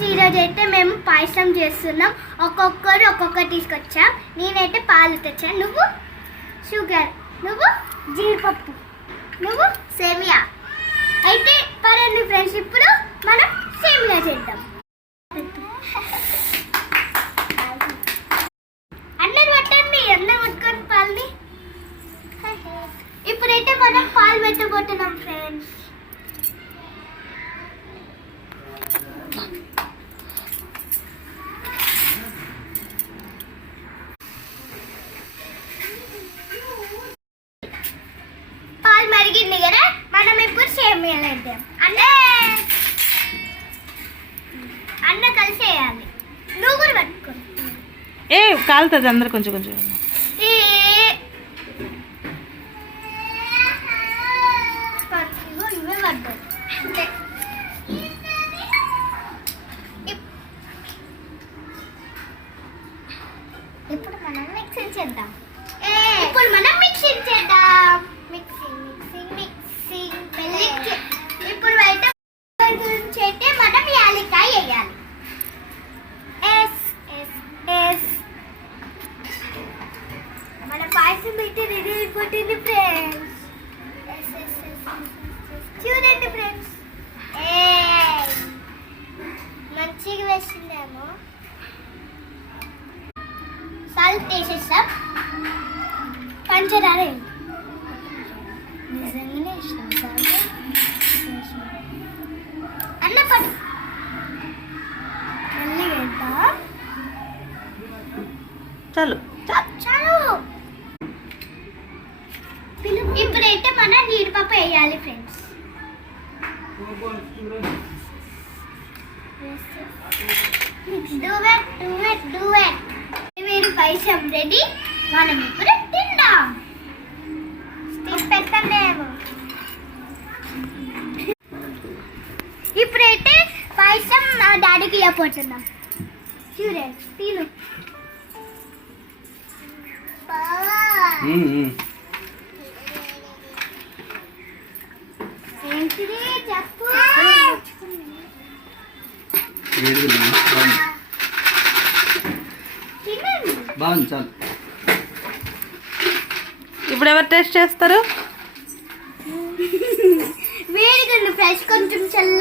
Friends ఈరోజు అయితే మేము పాయసం చేస్తున్నాం. ఒక్కొక్కరు ఒక్కొక్కటి తీసుకొచ్చాం. నేనైతే పాలు తెచ్చాను, నువ్వు షుగర్, నువ్వు జీడిపప్పు, నువ్వు సేమియా. అయితే పరండి ఫ్రెండ్స్, ఇప్పుడు మనం సేమియా చేద్దాం. అన్నది పట్టండి, అన్న పట్టుకొని పాలని. ఇప్పుడైతే మనం పాలు పెట్టబోతున్నాం ఫ్రెండ్స్. పాలు మరిగింది కదా, మనం ఇప్పుడు సేమియాలు వేద్దాం. అన్న కలిసి వేయాలి, నువ్వు కూడా పట్టుకో. కాలుతుంది అందరు కొంచెం కొంచెం. ఇవే పడ్డాయి. ఇప్పుడు మనం మిక్సింగ్ చేద్దాం. ఇప్పుడు అయితే మనం యాలక్కాయ వేయాలి. మన పాయసం అయితే రెడీ అయిపోతుంది ఫ్రెండ్స్. చూడండి ఫ్రెండ్స్, మంచిగా వేసిందేమో. సాల్ట్ వేసేస్తాం, పంచదార నిజంగానే ఇష్టం సాల్ట్. అన్న పట్టు మళ్ళీ వేద్దాం. చాలు చాలు. ఇప్పుడైతే మనం జీడిపప్పు వేయాలి ఫ్రెండ్స్. Do it. మీరు పాయసం రెడీ, మనం ఇప్పుడు తిందాం. పెట్టండేమో. ఇప్పుడైతే పాయసం మా డాడీకి ఇవ్వబోతున్నాం. చూడండి, తిను. ఏంటిది చెప్పు. బాగుంది, చాలు. ఇప్పుడు ఎవరు టేస్ట్ చేస్తారు? వేడిగా ఫ్రెష్, కొంచెం చల్ల.